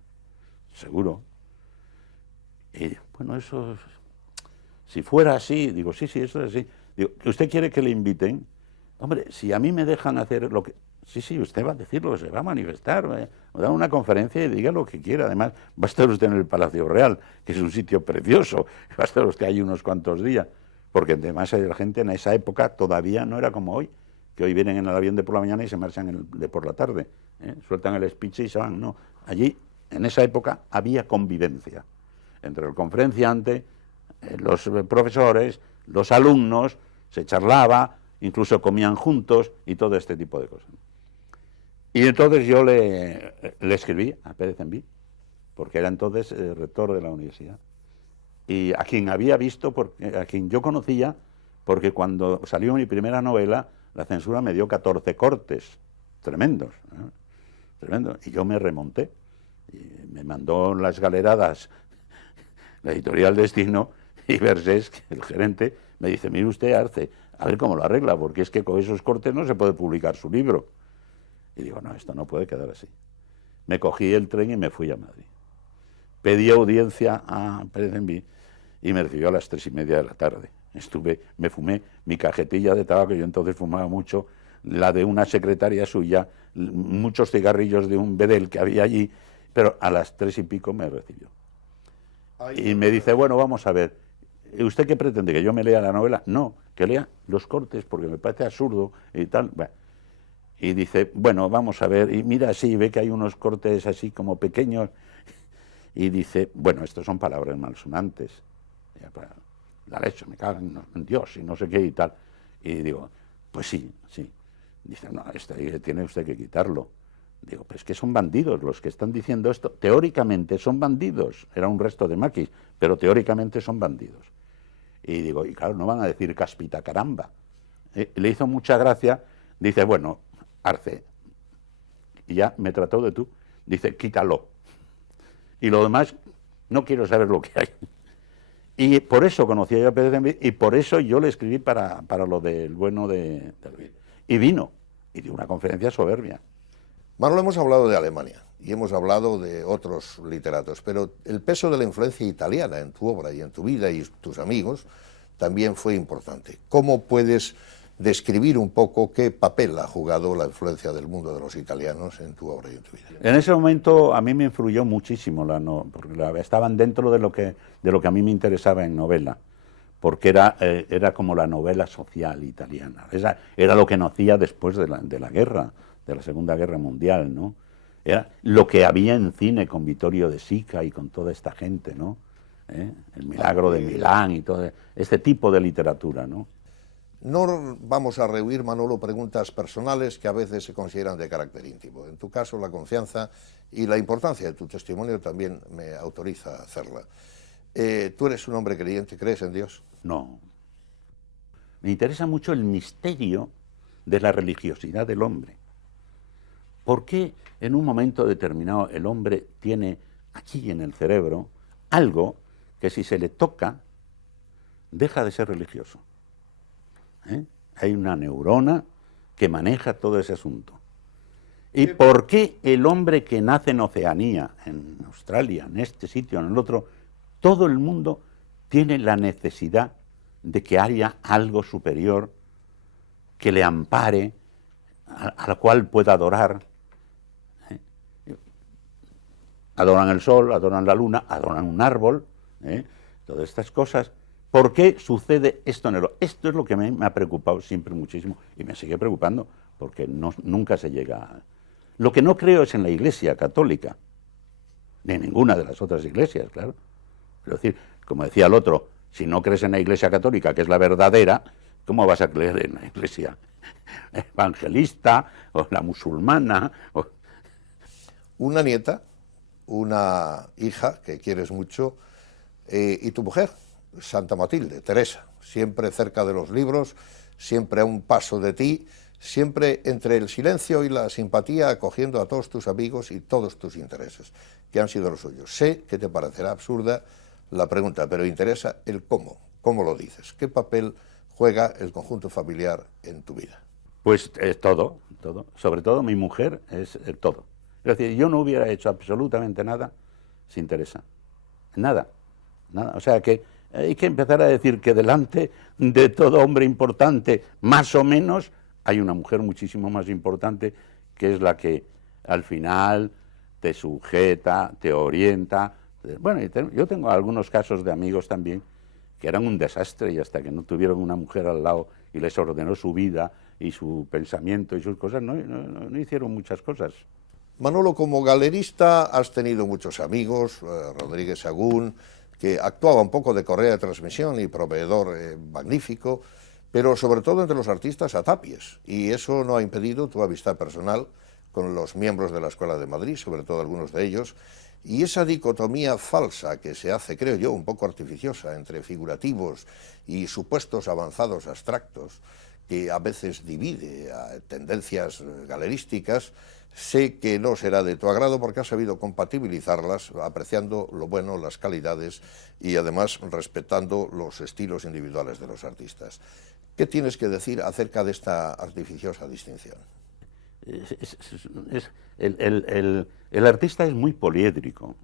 seguro. Y bueno, eso, si fuera así, digo, sí, eso es así. Digo, ¿usted quiere que le inviten? Hombre, si a mí me dejan hacer lo que... Sí, usted va a decirlo, se va a manifestar, va a dar una conferencia y diga lo que quiera. Además, va a estar usted en el Palacio Real, que es un sitio precioso, va a estar usted ahí unos cuantos días, porque además la gente en esa época todavía no era como hoy, que hoy vienen en el avión de por la mañana y se marchan de por la tarde, sueltan el speech y se van. No, allí, en esa época, había convivencia entre el conferenciante, los profesores, los alumnos, se charlaba, incluso comían juntos y todo este tipo de cosas. Y entonces yo le escribí a Pérez Enví, porque era entonces rector de la universidad, y a quien había visto, a quien yo conocía, porque cuando salió mi primera novela, la censura me dio 14 cortes, tremendos, tremendos, y yo me remonté, y me mandó las galeradas la editorial Destino, y Versés, el gerente, me dice, mire usted, Arce, a ver cómo lo arregla, porque es que con esos cortes no se puede publicar su libro. Y digo, no, esto no puede quedar así. Me cogí el tren y me fui a Madrid. Pedí audiencia a Pérez Enví y me recibió a las 3:30 de la tarde. Me fumé mi cajetilla de tabaco, yo entonces fumaba mucho, la de una secretaria suya, muchos cigarrillos de un bedel que había allí, pero a las 3:00 me recibió. Y me dice, bueno, vamos a ver, ¿usted qué pretende? ¿Que yo me lea la novela? No, que lea los cortes, porque me parece absurdo y tal. Bueno, Y dice, bueno, vamos a ver, y mira así, ve que hay unos cortes así como pequeños, y dice, bueno, estos son palabras malsonantes. Ya, pues, la leche, me cago en Dios, y no sé qué y tal. Y digo, pues sí, sí. Dice, no, este tiene usted que quitarlo. Digo, pues es que son bandidos los que están diciendo esto. Teóricamente son bandidos. Era un resto de maquis, pero teóricamente son bandidos. Y digo, y claro, no van a decir caspita caramba. Le hizo mucha gracia. Dice, bueno, Arce, y ya me trató de tú. Dice, quítalo. Y lo demás, no quiero saber lo que hay. Y por eso conocí a Pérez de Envid, y por eso yo le escribí para lo del bueno de Envid. Y vino, y dio una conferencia soberbia. Manolo, hemos hablado de Alemania y hemos hablado de otros literatos, pero el peso de la influencia italiana en tu obra y en tu vida y tus amigos también fue importante. ¿Cómo puedes describir un poco qué papel ha jugado la influencia del mundo de los italianos en tu obra y en tu vida? En ese momento a mí me influyó muchísimo, porque estaban dentro de lo que a mí me interesaba en novela, porque era como la novela social italiana. Era lo que nacía después de la guerra, de la Segunda Guerra Mundial, ¿no? Era lo que había en cine con Vittorio De Sica y con toda esta gente, ¿no? El Milagro de Milán y todo este tipo de literatura, ¿no? No vamos a rehuir, Manolo, preguntas personales que a veces se consideran de carácter íntimo. En tu caso, la confianza y la importancia de tu testimonio también me autoriza a hacerla. ¿Tú eres un hombre creyente? ¿Crees en Dios? No. Me interesa mucho el misterio de la religiosidad del hombre. ¿Por qué en un momento determinado el hombre tiene aquí en el cerebro algo que si se le toca deja de ser religioso? Hay una neurona que maneja todo ese asunto. ¿Y por qué el hombre que nace en Oceanía, en Australia, en este sitio, en el otro, todo el mundo tiene la necesidad de que haya algo superior que le ampare, al cual pueda adorar? Adoran el sol, adoran la luna, adoran un árbol, todas estas cosas. ¿Por qué sucede esto en el... Esto es lo que me ha preocupado siempre muchísimo y me sigue preocupando, porque nunca se llega a... Lo que no creo es en la Iglesia católica, ni en ninguna de las otras iglesias, claro. Es decir, como decía el otro, si no crees en la Iglesia católica, que es la verdadera, ¿cómo vas a creer en la Iglesia evangelista o la musulmana? Una nieta, una hija que quieres mucho, y tu mujer, Santa Matilde, Teresa, siempre cerca de los libros, siempre a un paso de ti, siempre entre el silencio y la simpatía, acogiendo a todos tus amigos y todos tus intereses, que han sido los suyos. Sé que te parecerá absurda la pregunta, pero interesa el cómo lo dices, qué papel juega el conjunto familiar en tu vida. Pues todo, sobre todo mi mujer es todo. Es decir, yo no hubiera hecho absolutamente nada sin Teresa, nada. O sea que hay que empezar a decir que delante de todo hombre importante, más o menos, hay una mujer muchísimo más importante, que es la que al final te sujeta, te orienta. Bueno, yo tengo algunos casos de amigos también que eran un desastre y hasta que no tuvieron una mujer al lado y les ordenó su vida y su pensamiento y sus cosas, no hicieron muchas cosas. Manolo, como galerista has tenido muchos amigos, Rodríguez Sagún, que actuaba un poco de correa de transmisión y proveedor magnífico, pero sobre todo entre los artistas atapies, y eso no ha impedido tu amistad personal con los miembros de la Escuela de Madrid, sobre todo algunos de ellos, y esa dicotomía falsa que se hace, creo yo, un poco artificiosa entre figurativos y supuestos avanzados abstractos, que a veces divide a tendencias galerísticas. Sé que no será de tu agrado porque has sabido compatibilizarlas, apreciando lo bueno, las calidades y además respetando los estilos individuales de los artistas. ¿Qué tienes que decir acerca de esta artificiosa distinción? El artista es muy poliédrico,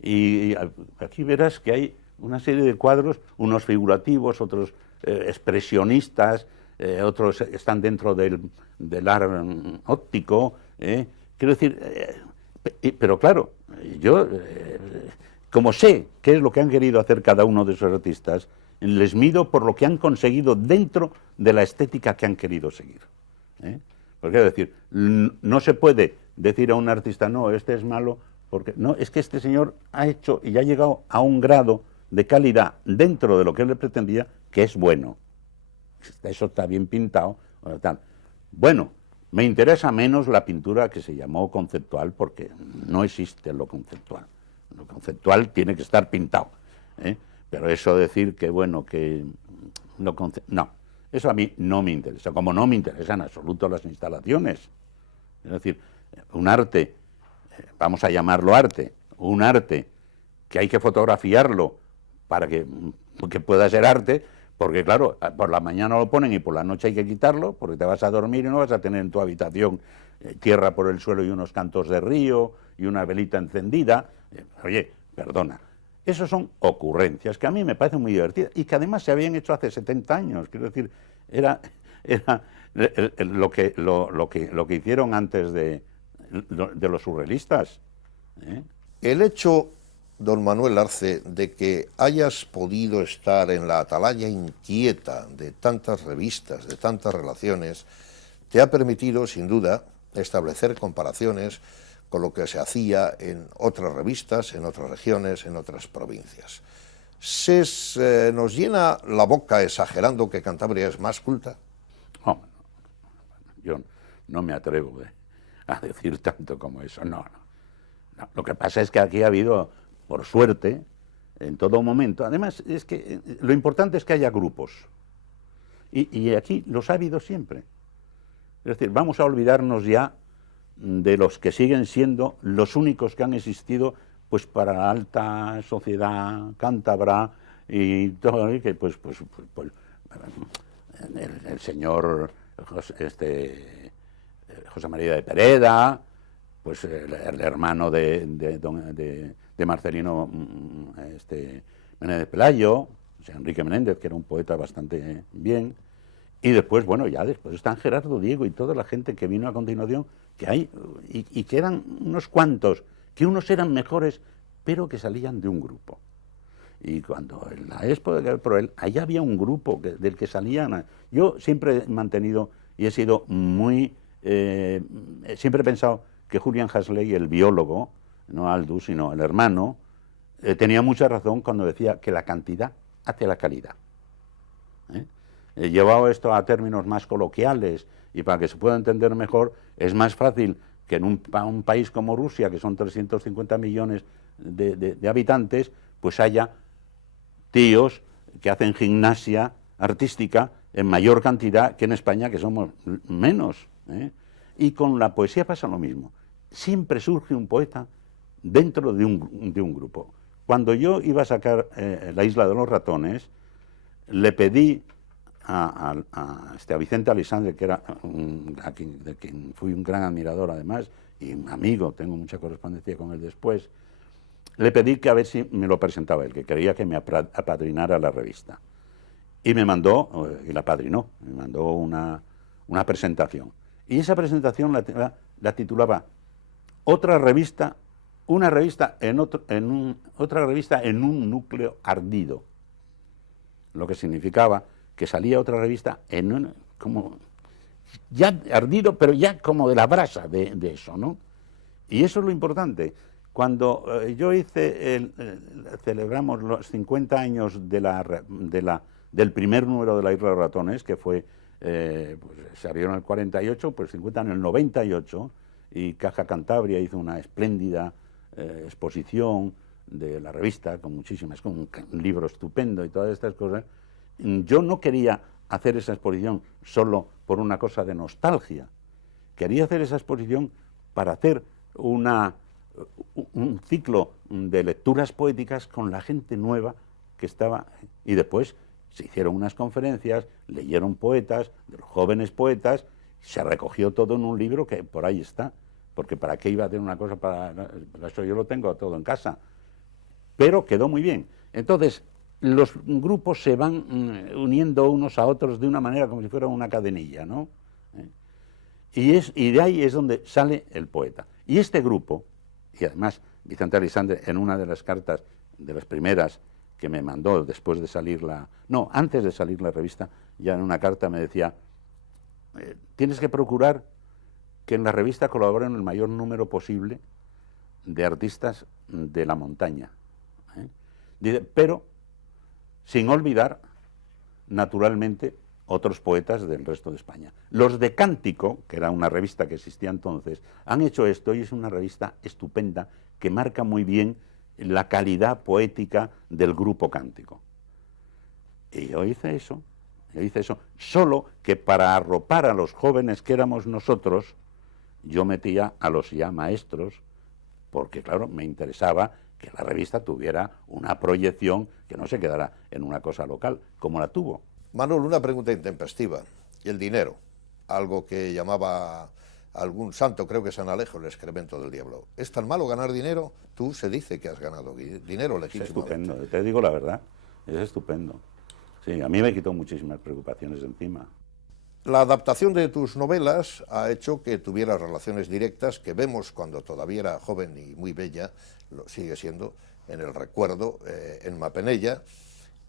y aquí verás que hay una serie de cuadros, unos figurativos, otros expresionistas, otros están dentro del arte óptico, quiero decir, pero claro, yo como sé qué es lo que han querido hacer cada uno de esos artistas, les mido por lo que han conseguido dentro de la estética que han querido seguir. Porque es decir, no se puede decir a un artista, no, este es malo, porque no, es que este señor ha hecho y ha llegado a un grado de calidad dentro de lo que él le pretendía, que es bueno. Eso está bien pintado, o tal. Bueno, me interesa menos la pintura que se llamó conceptual, porque no existe lo conceptual. Lo conceptual tiene que estar pintado, ¿eh? Pero eso decir que, bueno, que no, eso a mí no me interesa, como no me interesan en absoluto las instalaciones. Es decir, un arte, vamos a llamarlo arte, un arte que hay que fotografiarlo para que pueda ser arte, porque claro, por la mañana lo ponen y por la noche hay que quitarlo, porque te vas a dormir y no vas a tener en tu habitación tierra por el suelo y unos cantos de río y una velita encendida. Oye, perdona, esas son ocurrencias que a mí me parecen muy divertidas y que además se habían hecho hace 70 años, quiero decir, era lo que hicieron antes de los surrealistas, ¿eh? El hecho, don Manuel Arce, de que hayas podido estar en la atalaya inquieta de tantas revistas, de tantas relaciones, te ha permitido, sin duda, establecer comparaciones con lo que se hacía en otras revistas, en otras regiones, en otras provincias. ¿Nos llena la boca exagerando que Cantabria es más culta? Oh, yo no me atrevo a decir tanto como eso, no. Lo que pasa es que aquí ha habido, por suerte, en todo momento, además es que lo importante es que haya grupos, y aquí los ha habido siempre. Es decir, vamos a olvidarnos ya de los que siguen siendo los únicos que han existido pues para la alta sociedad cántabra y todo, y que pues el señor José María de Pereda, pues el hermano de Marcelino Menéndez Pelayo, o sea, Enrique Menéndez, que era un poeta bastante bien, y después, bueno, ya después están Gerardo Diego y toda la gente que vino a continuación, que hay, y que eran unos cuantos, que unos eran mejores, pero que salían de un grupo. Y cuando en la Expo de Gabriel Proel, allá había un grupo del que salían. Yo siempre he mantenido y he sido muy... siempre he pensado que Julian Hasley, el biólogo, no Aldous, sino el hermano, tenía mucha razón cuando decía que la cantidad hace la calidad. Llevado esto a términos más coloquiales y para que se pueda entender mejor, es más fácil que en un país como Rusia, que son 350 millones de habitantes, pues haya tíos que hacen gimnasia artística en mayor cantidad que en España, que somos menos, ¿eh? Y con la poesía pasa lo mismo. Siempre surge un poeta dentro de un grupo. Cuando yo iba a sacar La isla de los ratones, le pedí a Vicente Aleixandre, que era de quien fui un gran admirador además, y un amigo, tengo mucha correspondencia con él después, le pedí que a ver si me lo presentaba él, que quería que me apadrinara la revista. Y me mandó, y la apadrinó, me mandó una presentación. Y esa presentación la titulaba Otra revista, una revista otra revista en un núcleo ardido. Lo que significaba que salía otra revista como ya ardido, pero ya como de la brasa de eso, ¿no? Y eso es lo importante. Cuando yo celebramos los 50 años del primer número de La isla de los ratones, que fue, pues, se abrió en el 48, pues 50 en el 98, y Caja Cantabria hizo una espléndida exposición de la revista, con muchísimas, con un libro estupendo y todas estas cosas. Yo no quería hacer esa exposición solo por una cosa de nostalgia. Quería hacer esa exposición para hacer un ciclo de lecturas poéticas con la gente nueva que estaba. Y después se hicieron unas conferencias, leyeron poetas, de los jóvenes poetas, se recogió todo en un libro que por ahí está. Porque ¿para qué iba a hacer una cosa para eso? Yo lo tengo todo en casa. Pero quedó muy bien. Entonces, los grupos se van uniendo unos a otros de una manera como si fuera una cadenilla, ¿no? Y de ahí es donde sale el poeta. Y este grupo, y además Vicente Aleixandre, en una de las cartas, de las primeras que me mandó después de salir antes de salir la revista, ya en una carta me decía, tienes que procurar que en la revista colaboren el mayor número posible de artistas de la montaña. Dice, pero sin olvidar, naturalmente, otros poetas del resto de España. Los de Cántico, que era una revista que existía entonces, han hecho esto y es una revista estupenda que marca muy bien la calidad poética del grupo Cántico. Y yo hice eso, solo que para arropar a los jóvenes que éramos nosotros, yo metía a los ya maestros, porque claro, me interesaba que la revista tuviera una proyección que no se quedara en una cosa local, como la tuvo. Manuel, una pregunta intempestiva. El dinero, algo que llamaba algún santo, creo que San Alejo, el excremento del diablo. ¿Es tan malo ganar dinero? Tú se dice que has ganado dinero legítimamente. Es estupendo, te digo la verdad, es estupendo. Sí, a mí me quitó muchísimas preocupaciones de encima. La adaptación de tus novelas ha hecho que tuvieras relaciones directas que vemos cuando todavía era joven y muy bella, lo sigue siendo, en El recuerdo, en Mapenella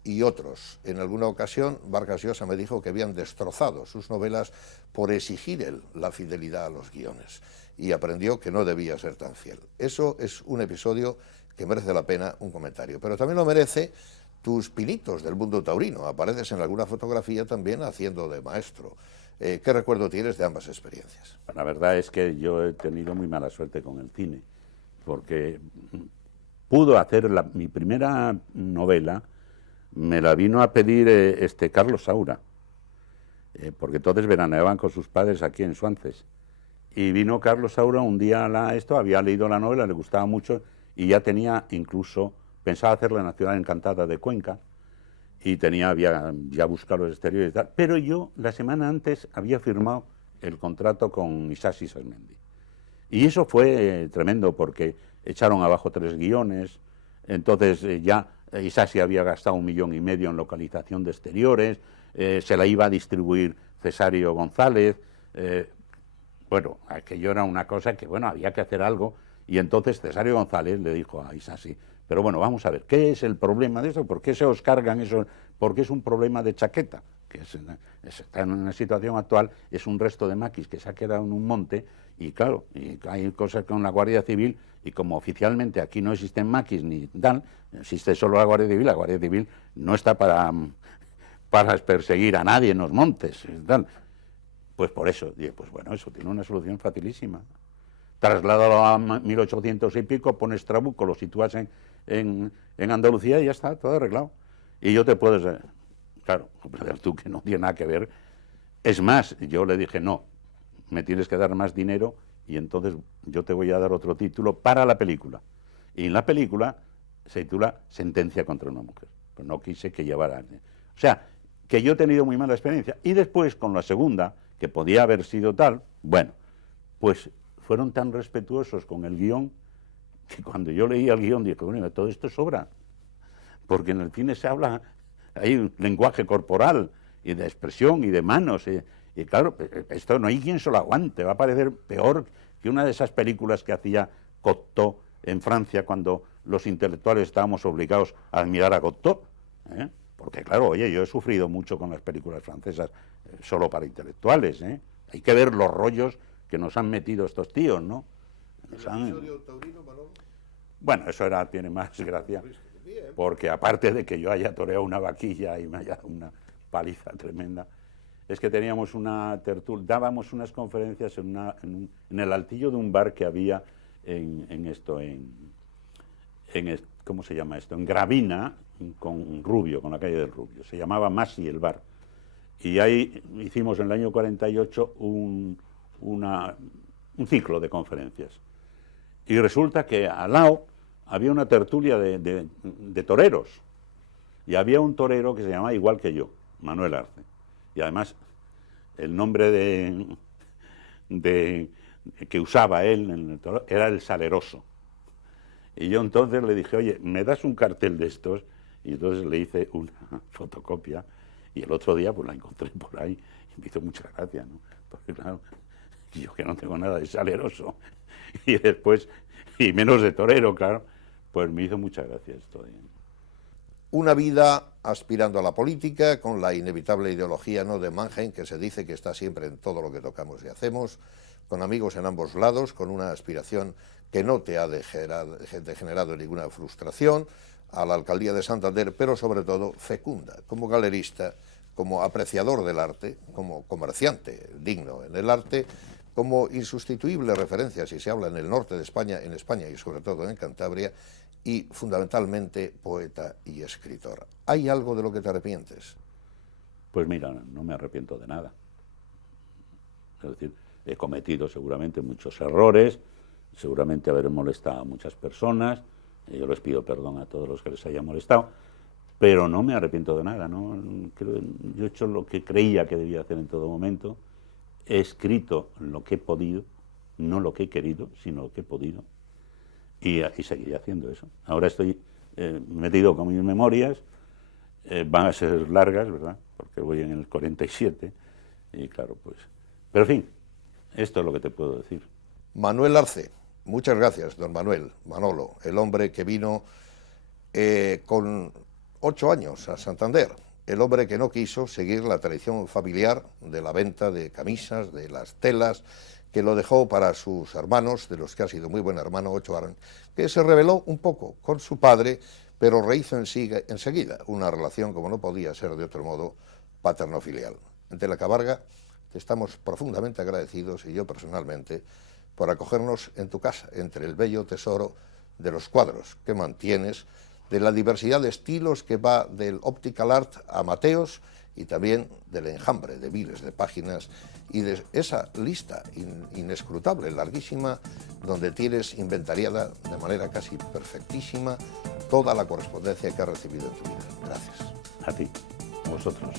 y otros. En alguna ocasión Vargas Llosa me dijo que habían destrozado sus novelas por exigir él la fidelidad a los guiones y aprendió que no debía ser tan fiel. Eso es un episodio que merece la pena un comentario, pero también lo merece tus pinitos del mundo taurino. Apareces en alguna fotografía también haciendo de maestro. ¿Qué recuerdo tienes de ambas experiencias? La verdad es que yo he tenido muy mala suerte con el cine, porque pudo hacer mi primera novela, me la vino a pedir Carlos Saura, porque entonces veraneaban con sus padres aquí en Suances. Y vino Carlos Saura un día había leído la novela, le gustaba mucho y ya tenía incluso, pensaba hacer La Nacional Encantada de Cuenca y había ya buscado los exteriores y tal, pero yo la semana antes había firmado el contrato con Isasi Sasmendi. Y eso fue tremendo porque echaron abajo 3 guiones, entonces ya Isasi había gastado 1,5 millones en localización de exteriores, se la iba a distribuir Cesario González, bueno, aquello era una cosa que, bueno, había que hacer algo, y entonces Cesario González le dijo a Isasi, pero bueno, vamos a ver, ¿qué es el problema de eso? ¿Por qué se os cargan eso? Porque es un problema de chaqueta, que está en una situación actual, es un resto de maquis que se ha quedado en un monte, y claro, y hay cosas con la Guardia Civil, y como oficialmente aquí no existen maquis ni tal, existe solo la Guardia Civil no está para perseguir a nadie en los montes, tal. Pues por eso, dije, pues bueno, eso tiene una solución facilísima. Trasládalo a 1800 y pico, pones Trabuco, lo sitúas en Andalucía y ya está, todo arreglado. Y yo te puedes, claro, tú que no tiene nada que ver. Es más, yo le dije, no, me tienes que dar más dinero y entonces yo te voy a dar otro título para la película. Y en la película se titula Sentencia contra una mujer. Pero no quise que llevara. O sea, que yo he tenido muy mala experiencia. Y después, con la segunda, que podía haber sido tal, bueno, pues fueron tan respetuosos con el guión que cuando yo leía el guión dije, bueno, todo esto sobra, porque en el cine se habla, hay un lenguaje corporal y de expresión y de manos, y claro, esto no hay quien se lo aguante, va a parecer peor que una de esas películas que hacía Cocteau en Francia cuando los intelectuales estábamos obligados a admirar a Cocteau, porque claro, oye, yo he sufrido mucho con las películas francesas solo para intelectuales, hay que ver los rollos que nos han metido estos tíos, ¿no? ¿El episodio taurino, Manolo? Bueno, eso tiene más gracia, porque aparte de que yo haya toreado una vaquilla y me haya dado una paliza tremenda, es que teníamos una tertulia, dábamos unas conferencias en el altillo de un bar que había ¿cómo se llama esto? En Gravina, con Rubio, con la calle del Rubio, se llamaba Masi el bar. Y ahí hicimos en el año 48 un ciclo de conferencias. Y resulta que al lado había una tertulia de toreros. Y había un torero que se llamaba igual que yo, Manuel Arce. Y además el nombre que usaba él en el torero era el Saleroso. Y yo entonces le dije, oye, ¿me das un cartel de estos? Y entonces le hice una fotocopia. Y el otro día pues la encontré por ahí y me hizo mucha gracia, ¿no? Porque claro, yo que no tengo nada de saleroso y después, y menos de torero, claro, pues me hizo mucha gracia esto. Una vida aspirando a la política, con la inevitable ideología no de Mannheim, que se dice que está siempre en todo lo que tocamos y hacemos, con amigos en ambos lados, con una aspiración que no te ha generado ninguna frustración, a la alcaldía de Santander, pero sobre todo fecunda, como galerista, como apreciador del arte, como comerciante digno en el arte, como insustituible referencia si se habla en el norte de España, en España y sobre todo en Cantabria, y fundamentalmente poeta y escritor. ¿Hay algo de lo que te arrepientes? Pues mira, no me arrepiento de nada. Es decir, he cometido seguramente muchos errores, seguramente habré molestado a muchas personas, yo les pido perdón a todos los que les haya molestado, pero no me arrepiento de nada, ¿no? Yo he hecho lo que creía que debía hacer en todo momento, he escrito lo que he podido, no lo que he querido, sino lo que he podido, y seguiré haciendo eso. Ahora estoy metido con mis memorias, van a ser largas, ¿verdad?, porque voy en el 47, y claro, pues... Pero en fin, esto es lo que te puedo decir. Manuel Arce, muchas gracias, don Manuel, Manolo, el hombre que vino con 8 años a Santander, el hombre que no quiso seguir la tradición familiar de la venta de camisas, de las telas, que lo dejó para sus hermanos, de los que ha sido muy buen hermano, 8 años, que se rebeló un poco con su padre, pero rehizo enseguida una relación, como no podía ser de otro modo, paterno-filial. Ante la Cabarga, te estamos profundamente agradecidos, y yo personalmente, por acogernos en tu casa, entre el bello tesoro de los cuadros que mantienes, de la diversidad de estilos que va del optical art a Mateos, y también del enjambre de miles de páginas, y de esa lista inescrutable, larguísima, donde tienes inventariada de manera casi perfectísima toda la correspondencia que has recibido en tu vida. Gracias. A ti, a vosotros.